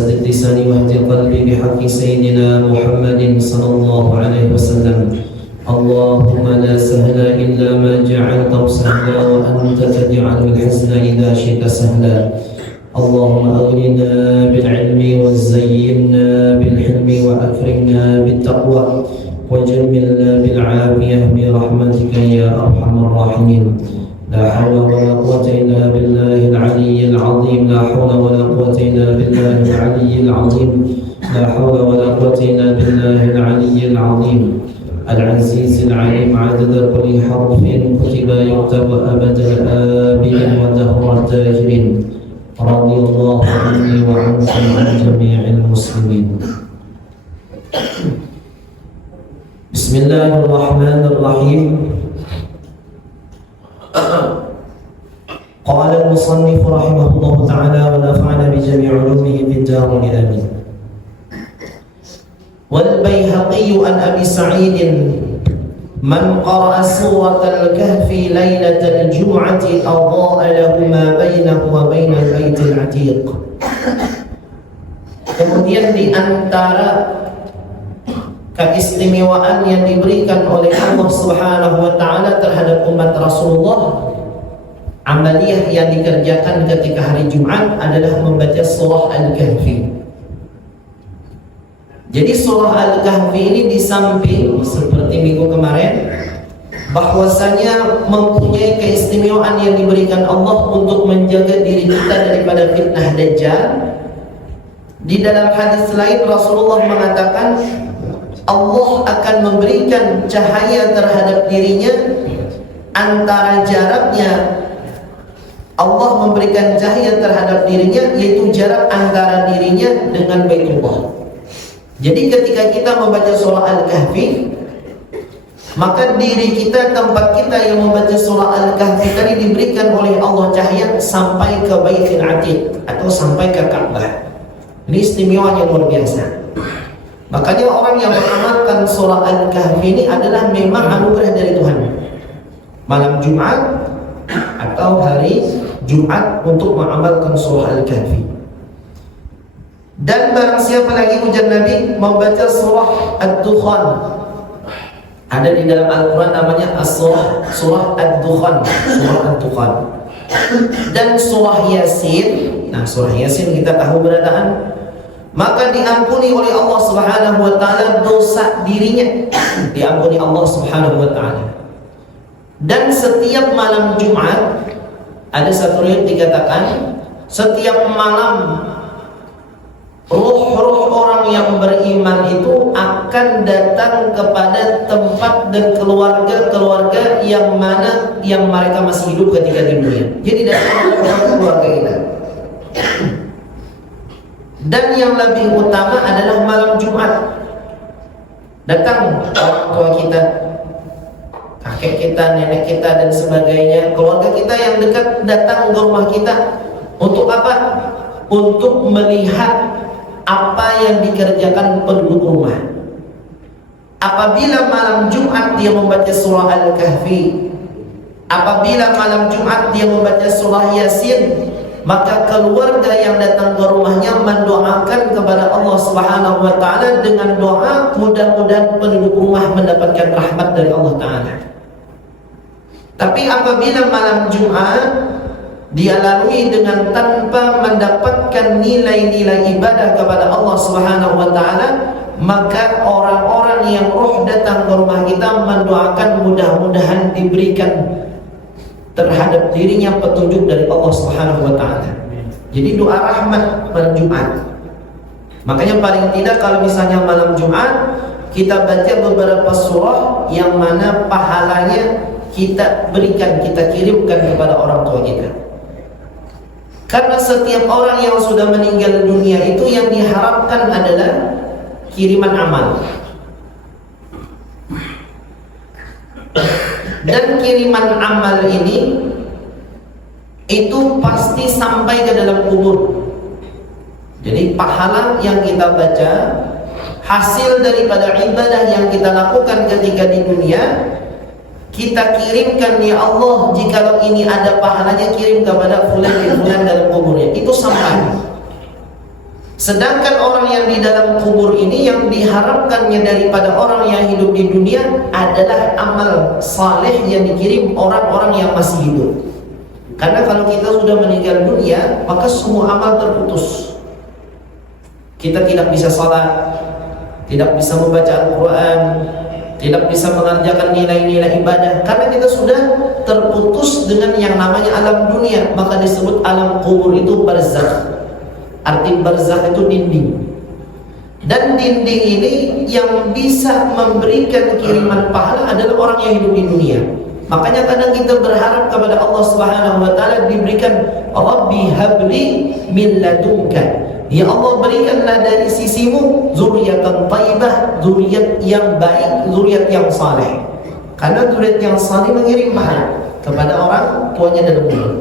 سدد لساني واهد قلبي بحق سيدنا محمد صلى الله عليه وسلم. اللهم لا سهل إلا ما جعلته سهلا وأنت تجعل الحزن إذا شئت سهلا. اللهم أغننا بالعلم وزينا بالحلم وأكرمنا بالتقوى وجملنا بالعافية برحمتك يا أرحم الراحمين. لا حول ولا قوة إلا بالله العلي العظيم. لا حول ولا قوة إلا بالله العلي العظيم. لا حول ولا قوة إلا بالله العلي العظيم العزيز العليم عدد كل حرف كتب يكتب أبد الآبين ودهر الداهرين. رضي الله عني وعنكم عن جميع المسلمين. بسم الله الرحمن الرحيم. قال المصنف رحمه الله تعالى ونفعنا بجميع علومه في الدارين آمين. والبيهقي عن أبي سعيد من قرأ سورة الكهف ليلة الجمعة أضاء له ما بينه وبين البيت العتيق. Kemudian di antara keistimewaan yang diberikan oleh Allah Subhanahu wa taala terhadap umat Rasulullah, amaliyah yang dikerjakan ketika hari Jumat adalah membaca surah Al-Kahfi. Jadi surah Al-Kahfi ini di samping seperti minggu kemarin bahwasanya mempunyai keistimewaan yang diberikan Allah untuk menjaga diri kita daripada fitnah Dajjal. Di dalam hadis lain Rasulullah mengatakan Allah akan memberikan cahaya terhadap dirinya antara jaraknya. Allah memberikan cahaya terhadap dirinya yaitu jarak antara dirinya dengan Baitullah. Jadi ketika kita membaca surah Al-Kahfi, maka diri kita, tempat kita yang membaca surah Al-Kahfi tadi diberikan oleh Allah cahaya sampai ke Baitul Atiq atau sampai ke Ka'bah. Ini istimewa yang luar biasa. Makanya orang yang mengamalkan surah Al-Kahfi ini adalah memang anugerah dari Tuhan. Malam Jumat atau hari Jumat untuk mengamalkan surah Al-Kahfi. Dan barang siapa lagi ujar Nabi membaca surah Ad-Dukhan. Ada di dalam Al-Quran namanya surah Ad-Dukhan, surah Ad-Dukhan. Dan surah Yasin. Nah, surah Yasin kita tahu berataan. Maka diampuni oleh Allah Subhanahu wa taala dosa dirinya. Diampuni Allah Subhanahu wa taala. Dan setiap malam Jumat ada satu riwayat dikatakan setiap malam ruh-ruh orang yang beriman itu akan datang kepada tempat dan keluarga-keluarga yang mana yang mereka masih hidup ketika di dunia. Jadi datang kepada keluarga kita. Dan yang lebih utama adalah malam Jumat. Datang orang tua kita, kakek kita, nenek kita dan sebagainya, keluarga kita yang dekat datang ke rumah kita. Untuk apa? Untuk melihat apa yang dikerjakan penduduk rumah. Apabila malam Jumat dia membaca surah Al-Kahfi, apabila malam Jumat dia membaca surah Yasin, maka keluarga yang datang ke rumahnya mendoakan kepada Allah Subhanahu wa taala dengan doa mudah-mudahan penduduk rumah mendapatkan rahmat dari Allah taala. Tapi apabila malam Jumat dia lalui dengan tanpa mendapatkan nilai-nilai ibadah kepada Allah Subhanahu wa taala, maka orang-orang yang roh datang ke rumah kita mendoakan mudah-mudahan diberikan terhadap dirinya petunjuk dari Allah Subhanahu wa taala. Jadi doa rahmat malam Jumat. Makanya paling tidak kalau misalnya malam Jumat kita baca beberapa surah yang mana pahalanya kita berikan, kita kirimkan kepada orang tua kita. Karena setiap orang yang sudah meninggal dunia itu yang diharapkan adalah kiriman amal. Dan kiriman amal ini itu pasti sampai ke dalam kubur. Jadi pahala yang kita baca, hasil daripada ibadah yang kita lakukan ketika di dunia, kita kirimkan, ya Allah, jikalau ini ada pahalanya kirim kepada fulan bin fulan dalam kuburnya. Itu sampai. Sedangkan orang yang di dalam kubur ini yang diharapkannya daripada orang yang hidup di dunia adalah amal saleh yang dikirim orang-orang yang masih hidup. Karena kalau kita sudah meninggal dunia, maka semua amal terputus. Kita tidak bisa salat, tidak bisa membaca Al-Quran, tidak bisa mengerjakan nilai-nilai ibadah, karena kita sudah terputus dengan yang namanya alam dunia. Maka disebut alam kubur itu barzakh. Arti barzakh itu dinding. Dan dinding ini yang bisa memberikan kiriman pahala adalah orang yang hidup di dunia. Makanya kadang kita berharap kepada Allah Subhanahu wa taala diberikan Rabbi habli min ladunka. Ya Allah, berikanlah dari sisimu zuriatan thayyibah, zuriat yang baik, zuriat yang saleh. Karena zuriat yang saleh mengirim pahala kepada orang tuanya dalam kubur.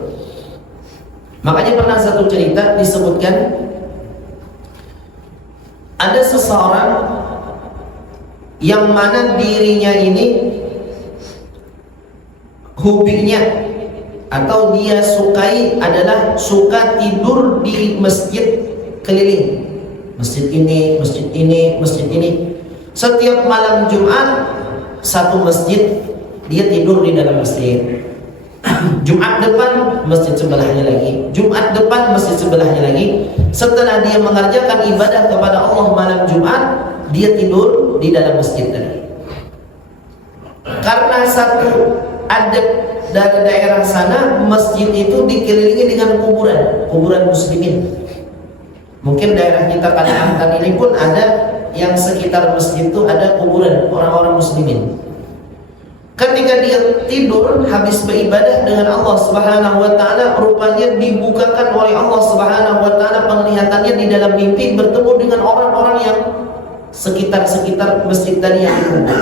Makanya pernah satu cerita disebutkan ada seseorang yang mana dirinya ini hobinya atau dia sukai adalah suka tidur di masjid keliling. Masjid ini, masjid ini, masjid ini. Setiap malam Jumat satu masjid dia tidur di dalam masjid. Jumat depan masjid sebelahnya lagi, Jumat depan masjid sebelahnya lagi. Setelah dia mengerjakan ibadah kepada Allah malam Jumat, dia tidur di dalam masjid tadi. Karena satu adab dari daerah sana, masjid itu dikelilingi dengan kuburan muslimin. Mungkin daerah kita Kalimantan ini pun ada yang sekitar masjid itu ada kuburan orang-orang muslimin. Ketika dia tidur habis beribadah dengan Allah Subhanahu wa taala, rupanya dibukakan oleh Allah Subhanahu wa taala penglihatannya di dalam mimpi bertemu dengan orang-orang yang sekitar masjid tadi yang dikubur.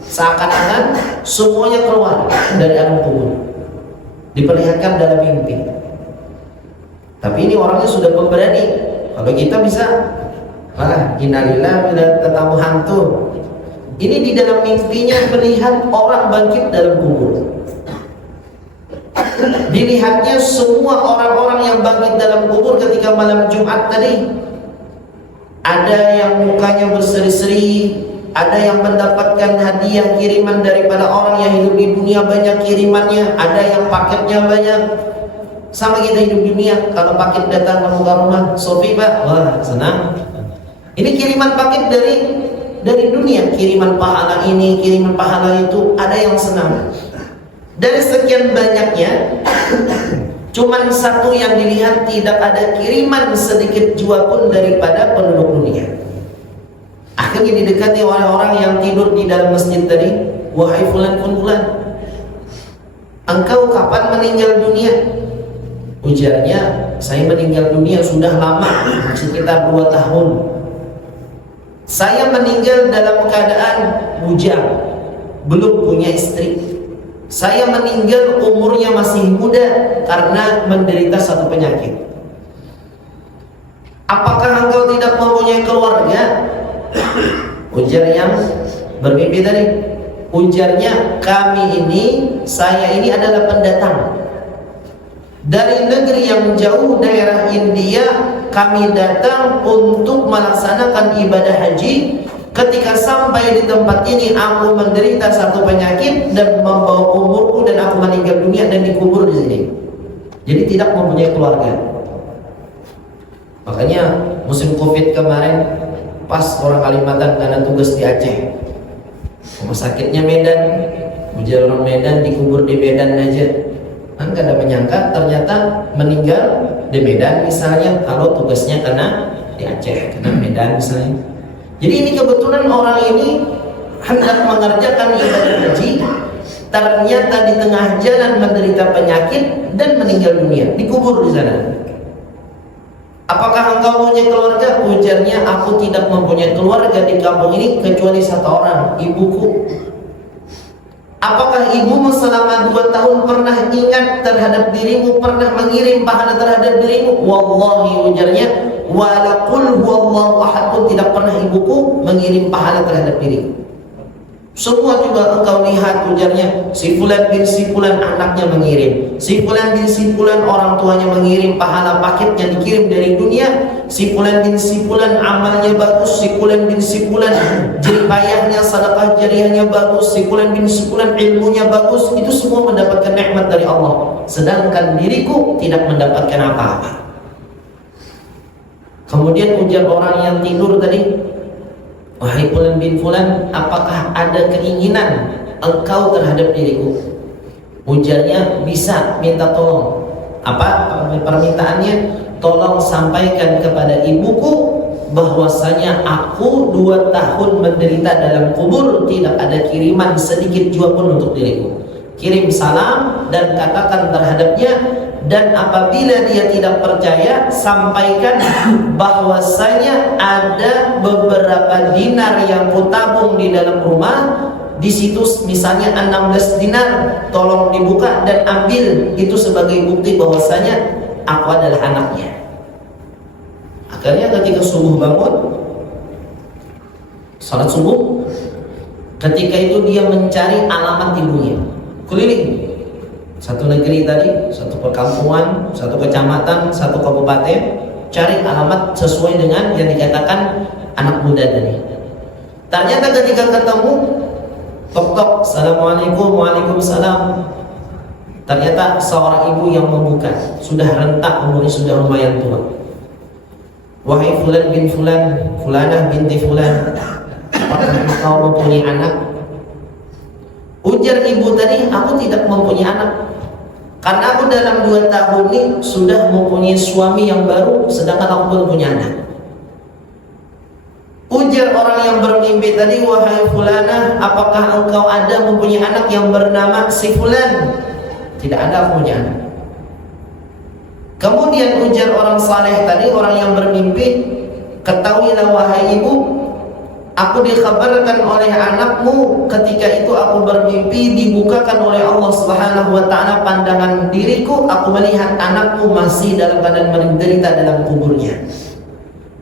Seakan-akan semuanya keluar dari alam kubur. Diperlihatkan dalam mimpi. Tapi ini orangnya sudah pemberani. Kalau kita bisa innalillah bila tetamu hantu. Ini di dalam mimpinya melihat orang bangkit dalam kubur. Dilihatnya semua orang-orang yang bangkit dalam kubur ketika malam Jumat tadi. Ada yang mukanya berseri-seri, ada yang mendapatkan hadiah kiriman daripada orang yang hidup di dunia, banyak kirimannya, ada yang paketnya banyak. Sama kita hidup di dunia, kalau paket datang ke rumah, Sofi Pak, wah senang. Ini kiriman paket dari dunia, kiriman pahala ini, kiriman pahala itu, ada yang senang. Dari sekian banyaknya, cuman satu yang dilihat, tidak ada kiriman sedikit jua pun daripada penduduk dunia. Akhirnya didekati oleh orang yang tidur di dalam masjid tadi. Wahai fulan, engkau kapan meninggal dunia? Ujarnya, saya meninggal dunia sudah lama, sekitar 2 tahun. Saya meninggal dalam keadaan bujang, belum punya istri. Saya meninggal umurnya masih muda karena menderita satu penyakit. Apakah engkau tidak mempunyai keluarga? Ujar yang bermimpi tadi. Ujarnya, saya ini adalah pendatang dari negeri yang jauh, daerah India. Kami datang untuk melaksanakan ibadah haji. Ketika sampai di tempat ini, aku menderita satu penyakit dan membawa umurku, dan aku meninggal dunia dan dikubur di sini. Jadi tidak mempunyai keluarga. Makanya musim Covid kemarin, pas orang Kalimantan karena tugas di Aceh, rumah sakitnya Medan, ujar orang Medan, dikubur di Medan aja. Kan kada menyangka ternyata meninggal di Medan misalnya, kalau tugasnya kena di Aceh, kena Medan misalnya. Jadi ini kebetulan orang ini hendak mengerjakan ibadah haji, ternyata di tengah jalan menderita penyakit dan meninggal dunia, dikubur di sana. Apakah engkau punya keluarga? Ujarnya, aku tidak mempunyai keluarga di kampung ini kecuali satu orang, ibuku. Apakah ibumu selama 2 tahun pernah ingat terhadap dirimu, pernah mengirim pahala terhadap dirimu? Wallahi, ujarnya, walaqul huwallahu ahad pun tidak pernah ibuku mengirim pahala terhadap diriku. Semua coba engkau lihat, ujarnya, si fulan bin si fulan anaknya mengirim, si fulan bin si fulan orang tuanya mengirim, pahala paketnya dikirim dari dunia, si fulan bin si fulan amalnya bagus, si fulan bin si fulan jeripayahnya sedekah jariahnya bagus, si fulan bin si fulan ilmunya bagus. Itu semua mendapatkan nikmat dari Allah, sedangkan diriku tidak mendapatkan apa-apa. Kemudian ujar orang yang tidur tadi, wahai fulan bin fulan, apakah ada keinginan engkau terhadap diriku? Ujarnya, bisa, minta tolong. Apa permintaannya? Tolong sampaikan kepada ibuku bahwasanya aku 2 tahun menderita dalam kubur, tidak ada kiriman sedikit jua pun untuk diriku. Kirim salam dan katakan terhadapnya, dan apabila dia tidak percaya, sampaikan bahwasanya ada beberapa dinar yang kutabung di dalam rumah. Di situ misalnya 16 dinar, tolong dibuka dan ambil itu sebagai bukti bahwasanya aku adalah anaknya. Akhirnya ketika subuh bangun, salat subuh, ketika itu dia mencari alamat ibunya, keliling satu negeri tadi, satu perkampungan, satu kecamatan, satu kabupaten, cari alamat sesuai dengan yang dikatakan anak muda tadi. Ternyata ketika ketemu, tok-tok, assalamualaikum, waalaikumsalam. Ternyata seorang ibu yang membuka, sudah rentak umurnya, sudah lumayan tua. Wahai fulan bin fulan, fulanah binti fulan, apakah engkau mempunyai anak? Ujar ibu tadi, aku tidak mempunyai anak, karena aku dalam 2 tahun ini sudah mempunyai suami yang baru, sedangkan aku belum punya anak. Ujar orang yang bermimpi tadi, wahai fulanah, apakah engkau ada mempunyai anak yang bernama si fulan? Tidak ada, aku punya anak. Kemudian ujar orang saleh tadi, orang yang bermimpi, ketahuilah wahai ibu, aku dikabarkan oleh anakmu ketika itu aku bermimpi, dibukakan oleh Allah Subhanahu wa taala pandangan diriku, aku melihat anakmu masih dalam keadaan menderita dalam kuburnya.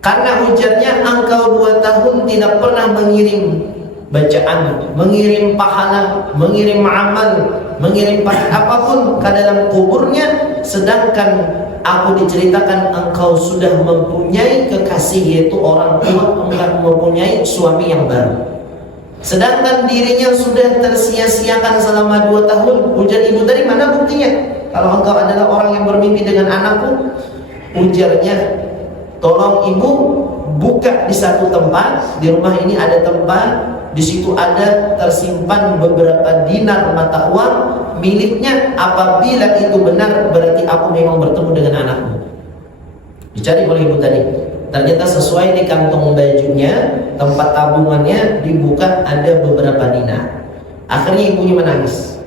Karena ujarnya, engkau 2 tahun tidak pernah mengirim bacaan, mengirim pahala, mengirim amal, mengirim apapun ke dalam kuburnya, sedangkan aku diceritakan engkau sudah mempunyai kekasih, yaitu orang tua, engkau mempunyai suami yang baru, sedangkan dirinya sudah tersia-siakan selama 2 tahun. Ujar ibu tadi, mana buktinya kalau engkau adalah orang yang bermimpi dengan anakku? Ujarnya, tolong ibu buka di satu tempat, di rumah ini ada tempat, di situ ada tersimpan beberapa dinar mata uang miliknya. Apabila itu benar, berarti aku memang bertemu dengan anakmu. Dicari oleh ibu tadi, ternyata sesuai di kantong bajunya, tempat tabungannya dibuka, ada beberapa dinar. Akhirnya ibunya menangis.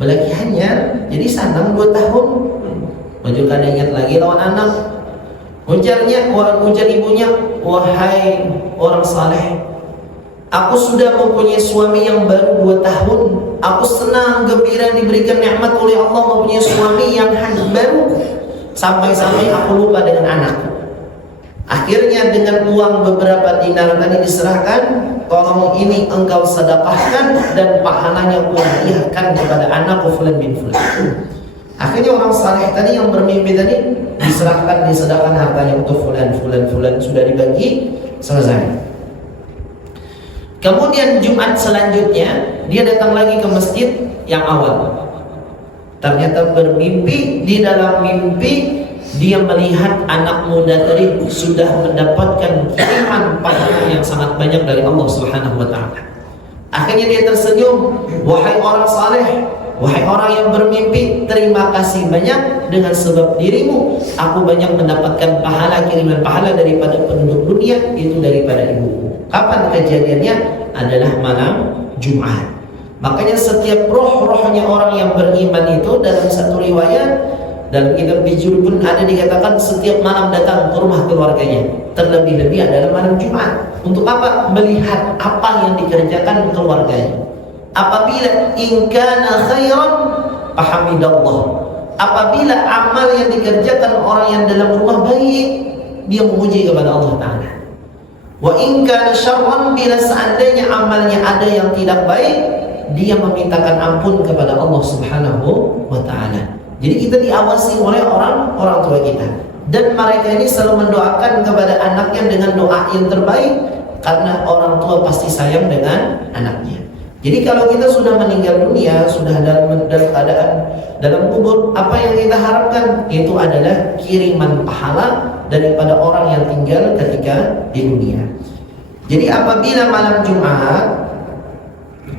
Belakiannya jadi sanang 2 tahun, baju kada ingat lagi lawan anak. Ujar ibunya, wahai orang saleh, aku sudah mempunyai suami yang baru 2 tahun. Aku senang, gembira diberikan nikmat oleh Allah mempunyai suami yang baru. Sampai-sampai aku lupa dengan anakku. Akhirnya dengan uang beberapa dinar tadi diserahkan, tolong ini engkau sedekahkan dan pahalanya aku hadiahkan kepada anakku fulan bin fulan. Akhirnya orang saleh tadi yang bermimpi tadi diserahkan, disedekahkan hartanya untuk fulan. Sudah dibagi, selesai. Kemudian Jumat selanjutnya dia datang lagi ke masjid yang awal. Ternyata bermimpi, di dalam mimpi dia melihat anak muda tadi sudah mendapatkan kiriman pahala yang sangat banyak dari Allah Subhanahu wa taala. Akhirnya dia tersenyum, wahai orang saleh, wahai orang yang bermimpi, terima kasih banyak, dengan sebab dirimu aku banyak mendapatkan pahala, kiriman pahala daripada penduduk dunia, itu daripada ibuku. Kapan kejadiannya? Adalah malam Jumat. Makanya setiap roh-rohnya orang yang beriman itu, dalam satu riwayat dalam kitab Bijur pun ada dikatakan setiap malam datang ke rumah keluarganya. Terlebih-lebih adalah malam Jumat. Untuk apa? Melihat apa yang dikerjakan keluarganya. Apabila ingkana khairan fahamidallah, apabila amal yang dikerjakan orang yang dalam rumah baik, dia memuji kepada Allah Ta'ala. Wa in kana syarran, bila seandainya amalnya ada yang tidak baik, dia memintakan ampun kepada Allah Subhanahu wa taala. Jadi kita diawasi oleh orang tua kita, dan mereka ini selalu mendoakan kepada anaknya dengan doa yang terbaik, karena orang tua pasti sayang dengan anaknya. Jadi kalau kita sudah meninggal dunia, sudah dalam keadaan dalam kubur, apa yang kita harapkan itu adalah kiriman pahala daripada orang yang tinggal ketika di dunia. Jadi apabila malam Jumat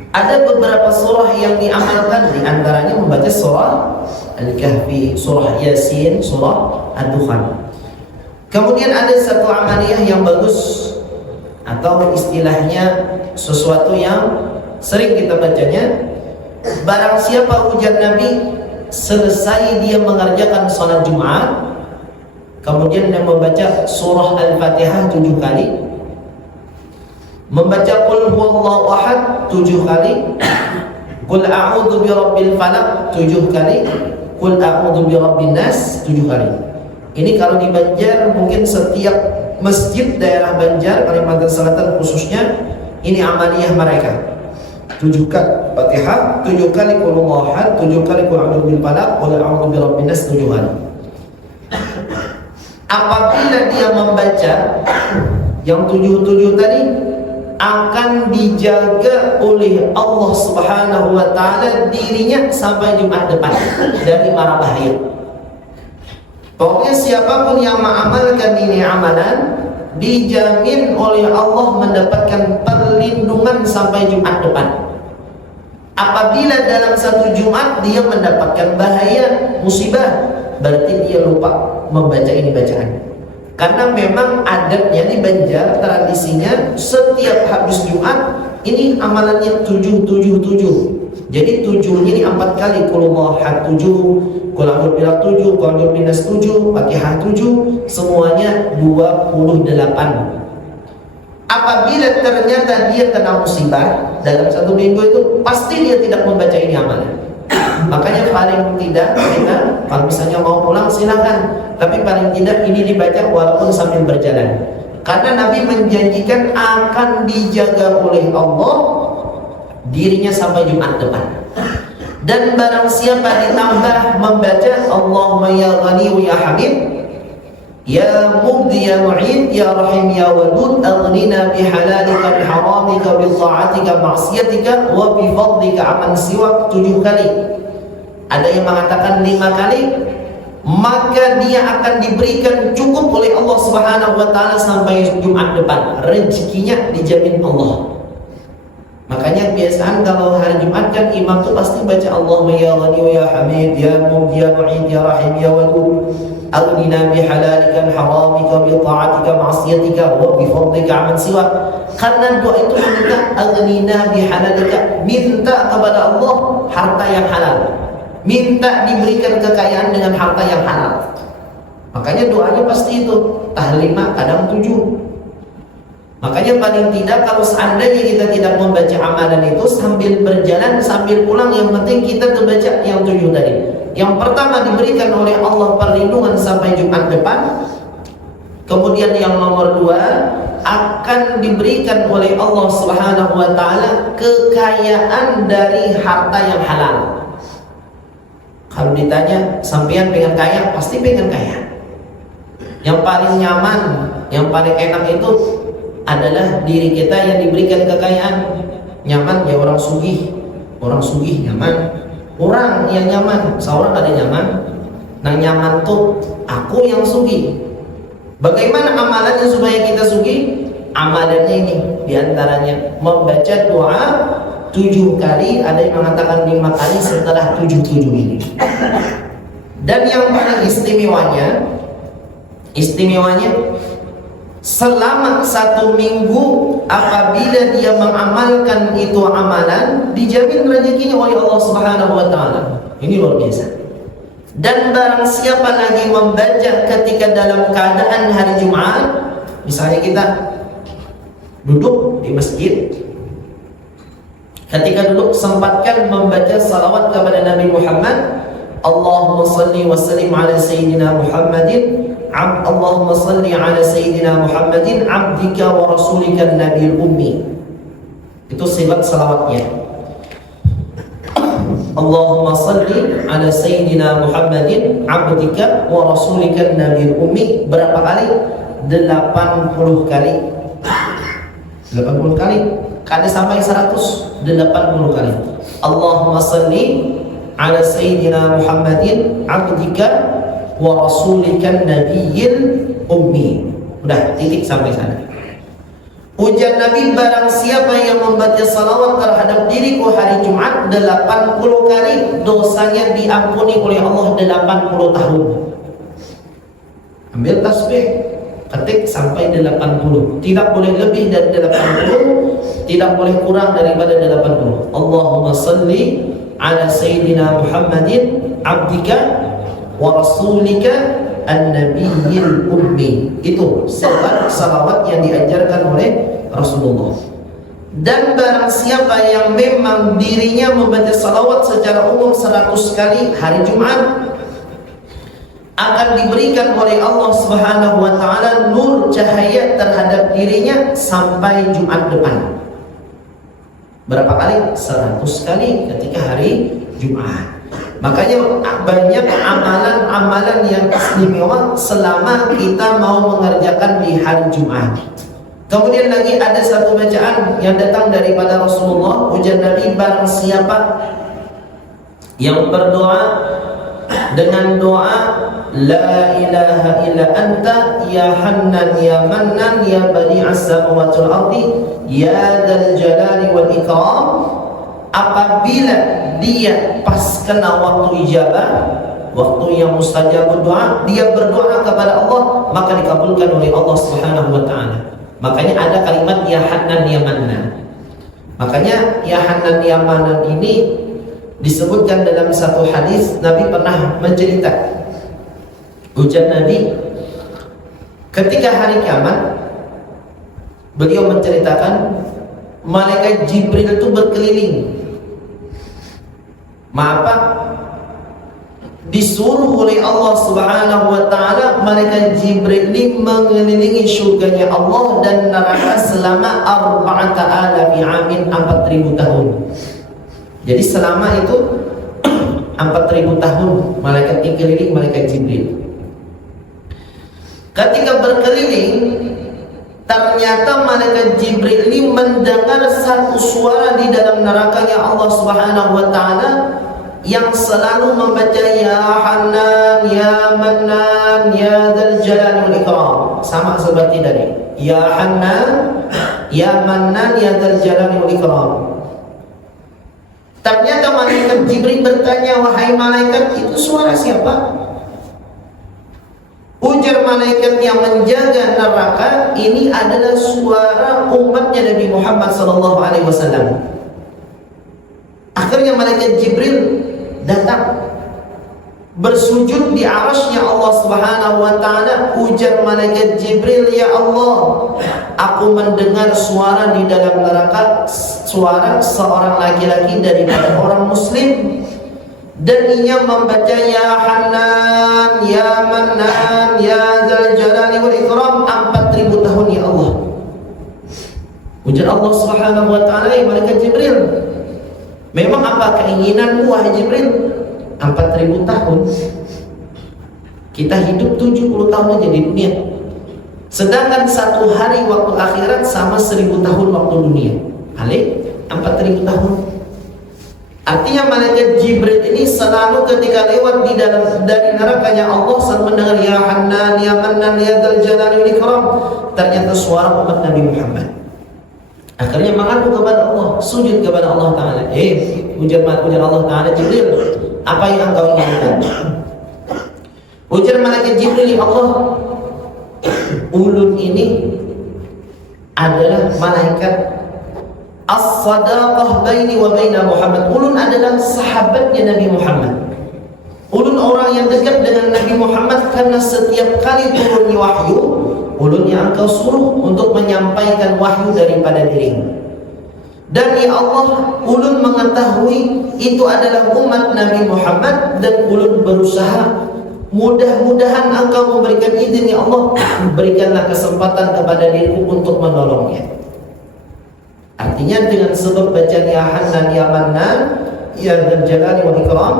ada beberapa surah yang diamalkan, di antaranya membaca surah Al-Kahfi, surah Yasin, surah Ad-Dukhan. Kemudian ada satu amaliyah yang bagus, atau istilahnya sesuatu yang sering kita bacanya. Barang siapa ujar Nabi selesai dia mengerjakan salat Jumat, kemudian dia membaca surah Al-Fatihah 7 kali, membaca Qul huwallahu ahad 7 kali, Qul a'udzu birabbil falaq 7 kali, Qul a'udzu birabbin nas 7 kali. Ini kalau di Banjar, mungkin setiap masjid daerah Banjar, Kalimantan Selatan khususnya, ini amaliyah mereka. 7 kali Fatihah, 7 kali Qul huwallahu ahad, 7 kali Qul a'udzu birabbil falaq, Qul a'udzu birabbin nas 7 kali. Apabila dia membaca yang 7 tadi, akan dijaga oleh Allah Subhanahu wa taala dirinya sampai Jumat depan dari mara bahaya. Pokoknya siapapun yang mengamalkan ini amalan, dijamin oleh Allah mendapatkan perlindungan sampai Jumat depan. Apabila dalam satu Jumat dia mendapatkan bahaya, musibah, berarti dia lupa membaca ini bacaan. Karena memang adatnya di Banjar, tradisinya setiap habis Jumat ini amalannya 7. Jadi 7-nya ini 4 kali, Qul huwallahu ahad 7, Qul a'udzu birabbil 7, Qul a'udzu birabbin nas 7, Fatihah 7, semuanya 28. Apabila ternyata dia kena musibah dalam satu minggu itu, pasti dia tidak membaca ini amalan. Makanya paling tidak kita, kalau misalnya mau pulang silakan, tapi paling tidak ini dibaca walaupun sambil berjalan. Karena Nabi menjanjikan akan dijaga oleh Allah dirinya sampai Jumat depan. Dan barang siapa ditambah membaca Allahumma ya Ghani ya Hamid, ya Mubdi ya Mu'id, ya Rahim ya Wadud, aghnina bihalalika biharamika bita'atika ma'siyatika wa bifadlika aman siwak 7 kali. Ada yang mengatakan 5 kali, maka dia akan diberikan cukup oleh Allah Subhanahu wa taala sampai Jumat depan. Rezekinya dijamin Allah. Makanya kebiasaan kalau hari Jumat kan imam tuh pasti baca Allahumma ya Ghani ya Hamid, ya Mubdi ya Mu'id, ya Rahim ya Wadud, aghnina bihalalika haramika bi ta'atika ma'siyatika wa bi fadlika aman siwak. Karena doa itu meminta aghnina bihalalika, minta kepada Allah harta yang halal, minta diberikan kekayaan dengan harta yang halal. Makanya doanya pasti itu tah 5 kadang 7. Makanya paling tidak kalau seandainya kita tidak membaca amalan itu, sambil berjalan, sambil pulang, yang penting kita membaca yang 7 tadi. Yang pertama diberikan oleh Allah perlindungan sampai Jumat depan. Kemudian yang nomor 2 akan diberikan oleh Allah Subhanahu wa taala kekayaan dari harta yang halal. Kalau ditanya sampean pengen kaya, pasti pengen kaya. Yang paling nyaman, yang paling enak itu adalah diri kita yang diberikan kekayaan. Nyaman ya orang sugih nyaman, orang yang nyaman, seorang ada nyaman. Nah nyaman tuh aku yang sugih. Bagaimana amalannya supaya kita sugih? Amalannya ini diantaranya membaca doa 7 kali, ada yang mengatakan 5 kali setelah 7 ini. Dan yang paling istimewanya selama 1 minggu apabila dia mengamalkan itu amalan, dijamin rezekinya oleh Allah Subhanahu wa taala. Ini luar biasa. Dan barang siapa lagi membaca ketika dalam keadaan hari Jumat, misalnya kita duduk di masjid, ketika duduk sempatkan membaca salawat kepada Nabi Muhammad, Allahumma salli wa sallim ala sayyidina Muhammadin Allahumma salli ala sayyidina Muhammadin abdika wa rasulika nabiyil ummi. Itu sifat salawatnya. Allahumma salli ala sayyidina Muhammadin abdika wa rasulika nabiyil ummi. Berapa kali? 80 kali. 80 kali. Kada sampai 100, 80 kali. Allahumma salli ala sayyidina Muhammadin abdika wa rasulika nabiyil ummi. Udah, titik sampai sana. Ujar Nabi, barang siapa yang membaca salawat terhadap diriku hari Jumat 80 kali, dosanya diampuni oleh Allah 80 tahun. Ambil tasbih, ketik sampai 80. Tidak boleh lebih dari 80, tidak boleh kurang daripada 80. Allahumma salli ala sayyidina Muhammadin abdika wa rasulika an-nabiyil ummi. Itu salawat yang diajarkan oleh Rasulullah. Dan barang siapa yang memang dirinya membaca salawat secara umum 100 kali hari Jumat, akan diberikan oleh Allah Subhanahu wa taala nur cahaya terhadap dirinya sampai Jumat depan. Berapa kali? 100 kali ketika hari Jumat. Makanya banyak amalan-amalan yang istimewa selama kita mau mengerjakan di hari Jumat. Kemudian lagi ada satu bacaan yang datang daripada Rasulullah. Ujar Nabi, barang siapa yang berdoa dengan doa la ilaha illa anta ya hannan ya mannan ya badi'as samawati wal ardi ya dzal jalali wal ikram, apabila dia pas kena waktu ijabah, waktu yang mustajab doa, dia berdoa kepada Allah, maka dikabulkan oleh Allah Subhanahu wa taala. Makanya ada kalimat ya hannan ya mannan. Makanya ya hannan ya mannan ini disebutkan dalam satu hadis. Nabi pernah menceritakan, ujar Nabi, ketika hari kiamat beliau menceritakan malaikat Jibril itu berkeliling. Maka disuruh oleh Allah Subhanahu wa taala malaikat Jibril ini mengelilingi surganya Allah dan neraka selama 4,000 amin, 4.000 tahun. Jadi selama itu 4.000 tahun malaikat ini keliling malaikat Jibril. Ketika berkeliling, ternyata malaikat Jibril ini mendengar satu suara di dalam nerakanya Allah Subhanahu wa taala yang selalu membaca ya Hannan ya Mannan ya Dzal Jalali wal Ikram, sama seperti tadi. Ya Hannan ya Mannan ya Dzal Jalali wal Ikram. Ternyata malaikat Jibril bertanya, wahai malaikat, itu suara siapa? Ujar malaikat yang menjaga neraka, ini adalah suara umatnya Nabi Muhammad SAW. Akhirnya malaikat Jibril datang bersujud di arasnya Allah Subhanahu wa taala. Ujar malaikat Jibril, ya Allah, aku mendengar suara di dalam neraka, suara seorang laki-laki daripada orang muslim, dan ia membaca ya Hannan ya Mannan ya Dzal Jalali wal Ikram 4.000 tahun ya Allah. Ujar Allah Subhanahu wa taala, ya malaikat Jibril, memang apa keinginanmu wahai Jibril? 4.000 tahun. Kita hidup 70 tahun aja di dunia. Sedangkan satu hari waktu akhirat sama 1.000 tahun waktu dunia. Kali 4.000 tahun. Artinya malaikat Jibril ini selalu ketika lewat di dalam dari nerakanya Allah saat mendengar ya Hannan ya Mannan ya Dzal Jalali wal Ikram, ternyata suara umat Nabi Muhammad. Akhirnya mengadu kepada Allah, sujud kepada Allah Ta'ala. Ujar Allah Ta'ala, Jibril, apa yang engkau inginkan? Ujar malaikat Jibril, ya Allah, ulun ini adalah malaikat as-sadaqah baini wa baina Muhammad. Ulun adalah sahabatnya Nabi Muhammad. Ulun orang yang dekat dengan Nabi Muhammad, karena setiap kali turunnya wahyu, ulun yang engkau suruh untuk menyampaikan wahyu daripada dirimu. Dan ya Allah, ulun mengetahui itu adalah umat Nabi Muhammad, dan ulun berusaha, mudah-mudahan engkau memberikan izin ya Allah, berikanlah kesempatan kepada diriku untuk menolongnya. Artinya dengan sebab bacaan ya Hanan ya Mannan ya Dzal Jalali wal Ikram,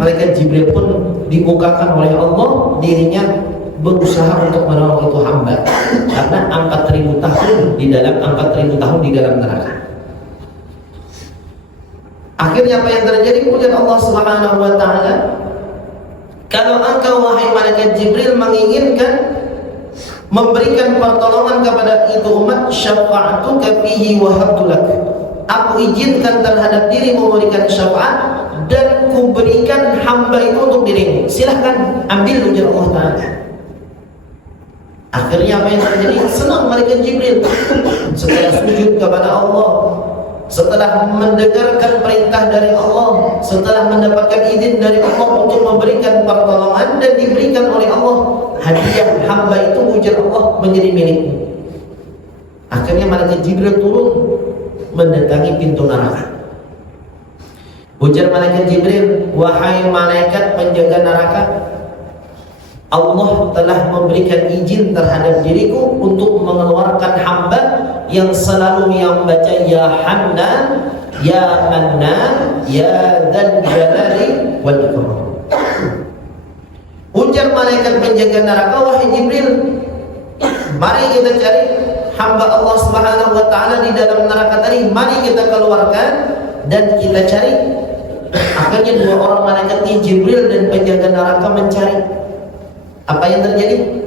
malaikat Jibril pun dibukakan oleh Allah dirinya berusaha untuk menolong itu hamba, karena 4.000 tahun di dalam neraka. Akhirnya apa yang terjadi? Kemudian Allah Subhanahu wa taala, kalau engkau wahai malaikat Jibril menginginkan memberikan pertolongan kepada itu umat, syafa'atuka fihi wa habdulak, aku izinkan terhadap diri memberikan syafaat dan kuberikan hamba itu untuk dirimu, silahkan ambil, ujar Allah Ta'ala. Akhirnya apa yang terjadi? Senang malaikat Jibril setelah sujud kepada Allah, setelah mendengarkan perintah dari Allah, setelah mendapatkan izin dari Allah untuk memberikan pertolongan, dan diberikan oleh Allah hadiah hamba itu, ujar Allah, menjadi milikmu. Akhirnya malaikat Jibril turun mendatangi pintu neraka. Ujar malaikat Jibril, wahai malaikat penjaga neraka, Allah telah memberikan izin terhadap diriku untuk mengeluarkan hamba yang selalu yang baca ya Hannan, ya Mannan, ya Dzal Jalali wal Ikram. Ujar malaikat penjaga neraka, wahai Jibril, mari kita cari hamba Allah Subhanahu wa taala di dalam neraka tadi, mari kita keluarkan dan kita cari. Akhirnya dua orang malaikat ini, Jibril dan penjaga neraka, mencari. Apa yang terjadi?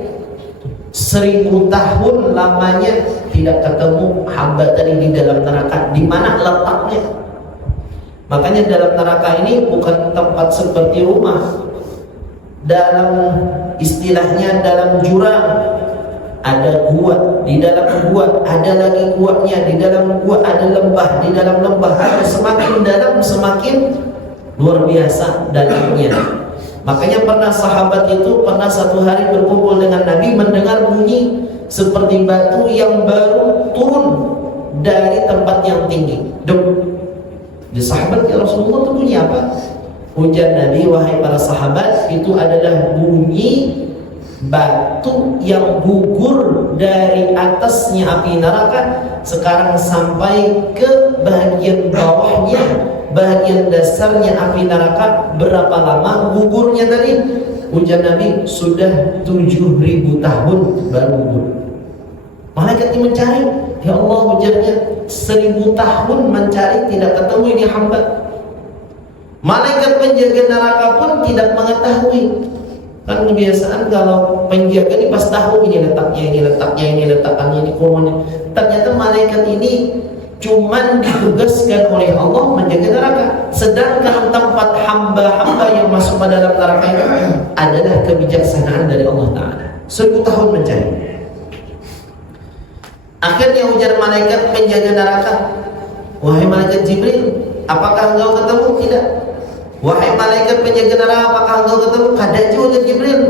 1000 tahun lamanya tidak ketemu hamba tadi di dalam neraka. Di mana letaknya? Makanya dalam neraka ini bukan tempat seperti rumah. Dalam istilahnya, dalam jurang ada gua, di dalam gua ada lagi guanya, di dalam gua ada lembah, di dalam lembah ada, semakin dalam semakin luar biasa dalamnya. Makanya pernah sahabat itu satu hari berkumpul dengan Nabi, mendengar bunyi seperti batu yang baru turun dari tempat yang tinggi. Duk. Di sahabat, ya Rasulullah, itu bunyi apa? Ujar Nabi, wahai para sahabat, itu adalah bunyi batu yang gugur dari atasnya api neraka, sekarang sampai ke bagian bawahnya, bagian dasarnya api neraka. Berapa lama gugurnya tadi? Ujar Nabi, sudah 7.000 tahun baru gugur. Malaikat ini mencari, ya Allah, ujarnya 1000 tahun mencari tidak ketemu ini hamba. Malaikat penjaga neraka pun tidak mengetahui. Kan kebiasaan kalau penjaga ini pas tahu ini letaknya, ini kurunnya. Ternyata malaikat ini cuman ditugaskan oleh Allah menjaga neraka. Sedangkan tempat hamba-hamba yang masuk pada dalam neraka itu adalah kebijaksanaan dari Allah Ta'ala. 1000 tahun mencari. Akhirnya ujar malaikat penjaga neraka, wahai malaikat Jibril, apakah engkau ketemu? Tidak. Wahai malaikat penjaga neraka, apakah engkau ketemu? Kada juga Jibril.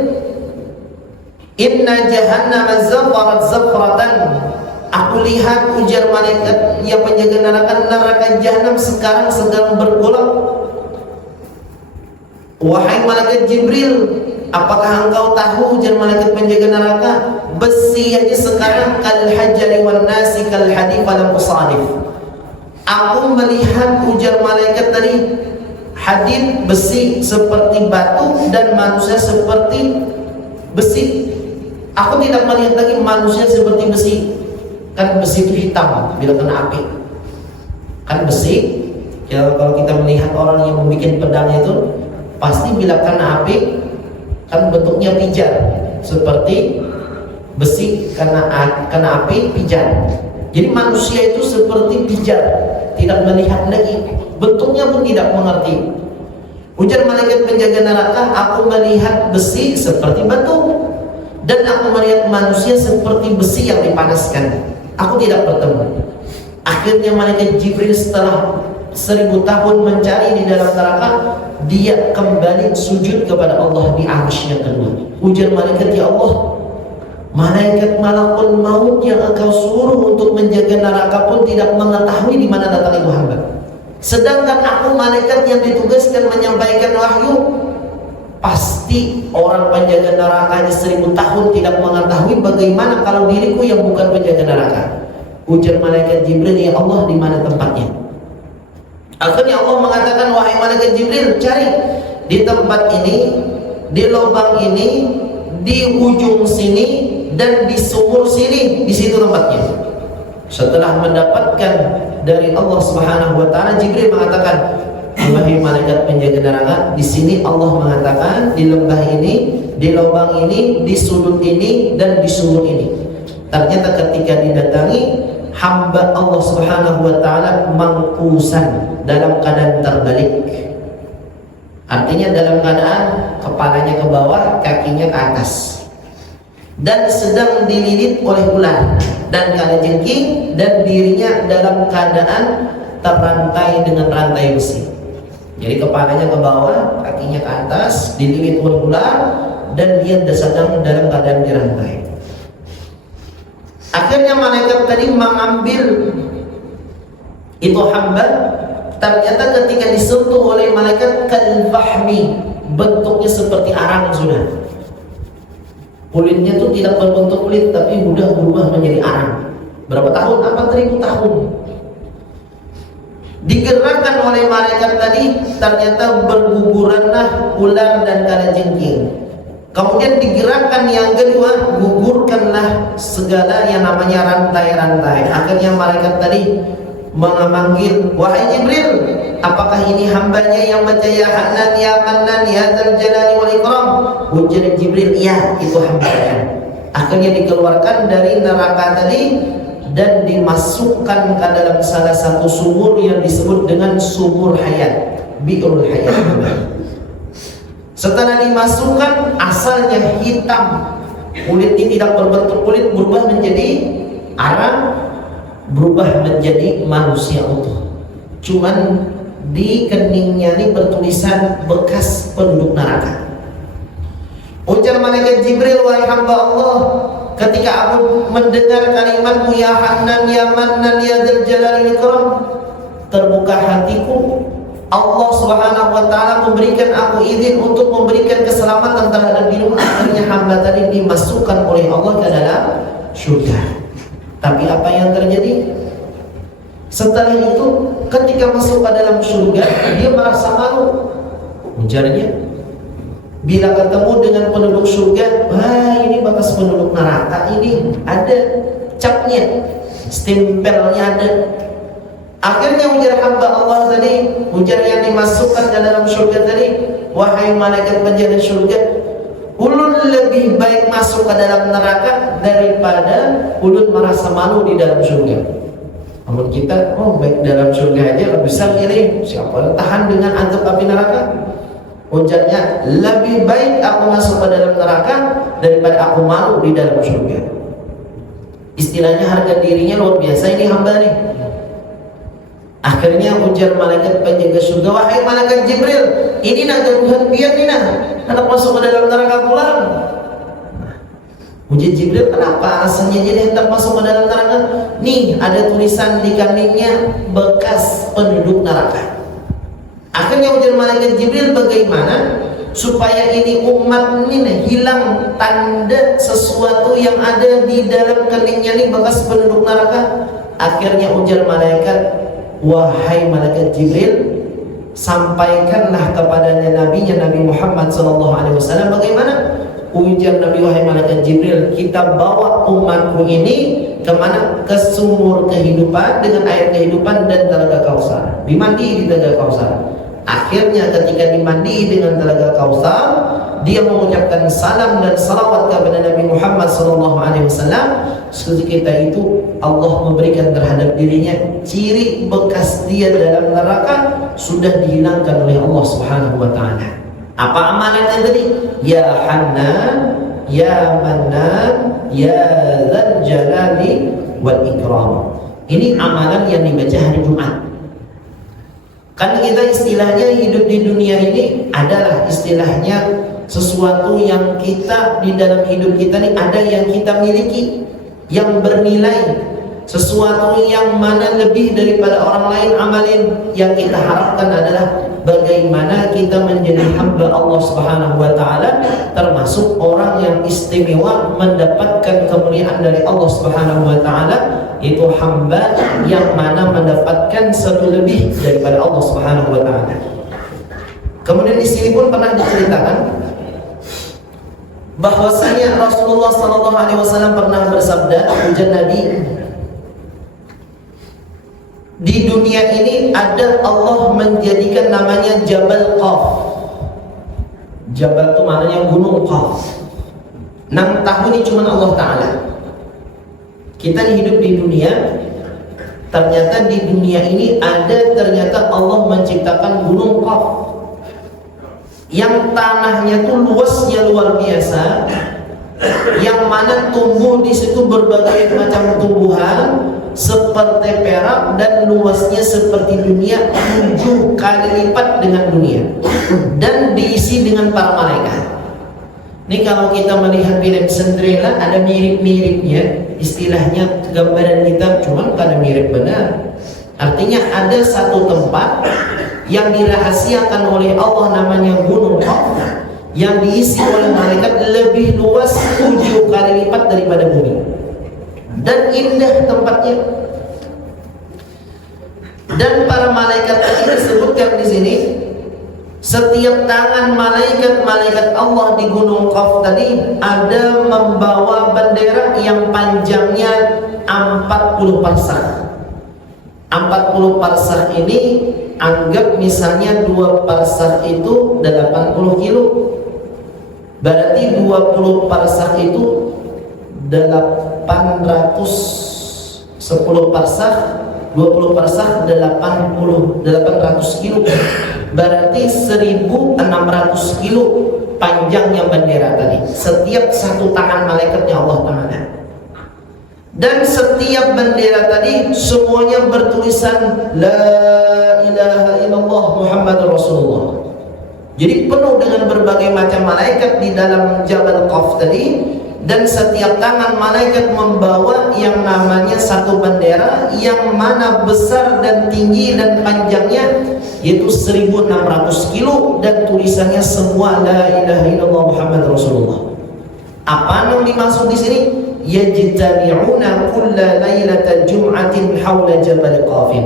Inna jahannam zafarat zafratan. Aku lihat, ujar malaikat yang penjaga neraka jahanam sekarang sedang bergolak. Wahai malaikat Jibril, apakah engkau tahu, ujar malaikat penjaga neraka, besi aja sekarang kal hajari wan nasi kal hadif al musanif. Aku melihat, ujar malaikat tadi, hadid besi seperti batu dan manusia seperti besi. Aku tidak melihat lagi manusia seperti besi. Kan besi itu hitam bila kena api. Kan besi, ya, kalau kita melihat orang yang membuat pedang itu, pasti bila kena api kan bentuknya pijar, seperti besi kena api pijar. Jadi manusia itu seperti pijar, tidak melihat lagi, bentuknya pun tidak mengerti. Ujar malaikat penjaga neraka, aku melihat besi seperti batu, dan aku melihat manusia seperti besi yang dipanaskan. Aku tidak bertemu. Akhirnya malaikat Jibril setelah 1000 tahun mencari di dalam neraka, dia kembali sujud kepada Allah di arsy yang kedua. Ujar malaikat, ya Allah, Malaikat malakul maut yang engkau suruh untuk menjaga neraka pun tidak mengetahui di mana datang itu hamba. Sedangkan aku malaikat yang ditugaskan menyampaikan wahyu. Pasti orang penjaga nerakanya 1000 tahun tidak mengetahui bagaimana kalau diriku yang bukan penjaga neraka. Ujar malaikat Jibril, ya Allah, di mana tempatnya? Akhirnya Allah mengatakan, wahai malaikat Jibril, cari di tempat ini, di lubang ini, di ujung sini, dan di sumur sini. Di situ tempatnya. Setelah mendapatkan dari Allah Subhanahu wa taala, Jibril mengatakan, wahai malaikat penjaga neraka, di sini Allah mengatakan di lembah ini, di lubang ini, di sudut ini, dan di sumur ini. Ternyata ketika didatangi, hamba Allah Subhanahu wa taala mangkusan dalam keadaan terbalik. Artinya dalam keadaan kepalanya ke bawah, kakinya ke atas, dan sedang dililit oleh ular dan kalajengking, dan dirinya dalam keadaan terantai dengan rantai besi. Jadi kepalanya ke bawah, kakinya ke atas, dililit oleh ular, dan dia sedang dalam keadaan dirantai. Akhirnya malaikat tadi mengambil itu hamba. Ternyata ketika disentuh oleh malaikat kalfahmi, bentuknya seperti arang sudah. Kulitnya itu tidak berbentuk kulit, tapi sudah berubah menjadi arang. Berapa tahun? 4.000 tahun. Digerakkan oleh malaikat tadi, ternyata berguguranlah ular dan kalajengking. Kemudian digerakkan yang kedua, gugurkanlah segala yang namanya rantai-rantai. Akhirnya malaikat tadi memanggil, wahai Jibril, apakah ini hambanya yang baca ya Hanan ya Mannan ya Dzal Jalali wal Ikram? Ujar Jibril, iya, itu hambanya. Akhirnya dikeluarkan dari neraka tadi dan dimasukkan ke dalam salah satu sumur yang disebut dengan sumur hayat, bi'rul hayat. Setelah dimasukkan, asalnya hitam, kulitnya tidak berbentuk kulit, berubah menjadi arang, berubah menjadi manusia utuh. Cuman di keningnya ini bertulisan bekas penduduk neraka. Ujar malaikat Jibril, wahai hamba Allah, ketika aku mendengar kalimatmu ya Hanan ya Mannan ya Dzal Jalali wal Ikram, terbuka hatiku. Allah Subhanahu wa taala memberikan aku izin untuk memberikan keselamatan terhadap dirimu. Akhirnya hamba tadi dimasukkan oleh Allah ke dalam surga. Tapi apa yang terjadi? Setelah itu, ketika masuk ke dalam surga, dia merasa malu. Ujarnya, bila ketemu dengan penduduk surga, wah, ini bekas penduduk neraka, ini ada capnya, stempelnya ada. Akhirnya ujar hamba Allah tadi, ujar yang dimasukkan ke dalam surga tadi, wahai malaikat penjaga surga, ulun lebih baik masuk ke dalam neraka daripada ulun merasa malu di dalam surga. Namun kita, oh baik dalam surga aja lebih bisa milih, siapa tahan dengan azab api neraka? Ujarnya, lebih baik aku masuk ke dalam neraka daripada aku malu di dalam surga. Istilahnya harga dirinya luar biasa ini hamba nih. Akhirnya ujar malaikat penjaga surga, wahai malaikat Jibril, ini nak garuhan biar ni nak masuk ke dalam neraka pulang. Ujar Jibril, kenapa asalnya jadi hendak masuk ke dalam neraka? Nih ada tulisan di kaningnya bekas penduduk neraka. Akhirnya ujar malaikat Jibril, bagaimana supaya ini umat ini hilang tanda sesuatu yang ada di dalam keningnya ini bekas penduduk neraka? Akhirnya ujar malaikat, wahai malaikat Jibril, sampaikanlah kepadanya nabinya Nabi Muhammad SAW. Bagaimana? Ujar Nabi, wahai malaikat Jibril, kita bawa umatku ini kemana? Ke sumur kehidupan dengan air kehidupan dan telaga Kausar. Dimandi di telaga Kausar. Akhirnya ketika dimandi dengan telaga Kausar, dia mengucapkan salam dan salawat kepada Nabi Muhammad SAW. Seketika itu Allah memberikan terhadap dirinya ciri bekas dia dalam neraka sudah dihilangkan oleh Allah Subhanahu wa taala. Apa amalannya tadi? Ya Hanan, ya Mannan, ya Dzal Jalali wal Ikram. Ini amalan yang dibaca hari Jumat. Kan kita istilahnya hidup di dunia ini adalah istilahnya sesuatu yang kita di dalam hidup kita nih ada yang kita miliki yang bernilai, sesuatu yang mana lebih daripada orang lain amalin. Yang kita harapkan adalah bagaimana kita menjadi hamba Allah Subhanahu wa taala, termasuk orang yang istimewa mendapatkan kemuliaan dari Allah Subhanahu wa taala, itu hamba yang mana mendapatkan satu lebih daripada Allah Subhanahu wa taala. Kemudian di sini pun pernah diceritakan bahwasanya Rasulullah sallallahu alaihi wasallam pernah bersabda, ujar Nabi, di dunia ini ada Allah menjadikan namanya Jabal Qaf. Jabal itu maknanya gunung Qaf. 6 tahun ini cuma Allah Ta'ala. Kita hidup di dunia, ternyata di dunia ini ada ternyata Allah menciptakan gunung Qaf yang tanahnya tuh luasnya luar biasa, yang mana tumbuh di situ berbagai macam tumbuhan seperti perak dan luasnya seperti dunia 7 kali lipat dengan dunia, dan diisi dengan para malaikat. Ini kalau kita melihat film Cinderella ada mirip-miripnya, istilahnya gambaran kita, cuman kada mirip benar. Artinya ada satu tempat yang dirahasiakan oleh Allah namanya Gunung Qaf, yang diisi oleh malaikat lebih luas 7 kali lipat daripada bumi, dan indah tempatnya. Dan para malaikat tadi disebutkan di sini, setiap tangan malaikat Allah di Gunung Qaf tadi ada membawa bendera yang panjangnya 40 parsah. 40 parsah ini anggap misalnya 2 parsah itu 80 kilo. Berarti 20 parsah itu 810 parsah, 20 parsah 800 kilo. Berarti 1600 kilo panjangnya bendera tadi. Setiap satu tangan malaikatnya Allah Ta'ala. Dan setiap bendera tadi semuanya bertulisan La ilaha illallah Muhammadur Rasulullah. Jadi penuh dengan berbagai macam malaikat di dalam Jabal Qaf tadi. Dan setiap tangan malaikat membawa yang namanya satu bendera yang mana besar dan tinggi dan panjangnya yaitu 1600 kilo, dan tulisannya semua La ilaha illallah Muhammad Rasulullah. Apa yang dimaksud di sini? Yajtami'una kulla lailata jum'atin haula Jabal Qafin.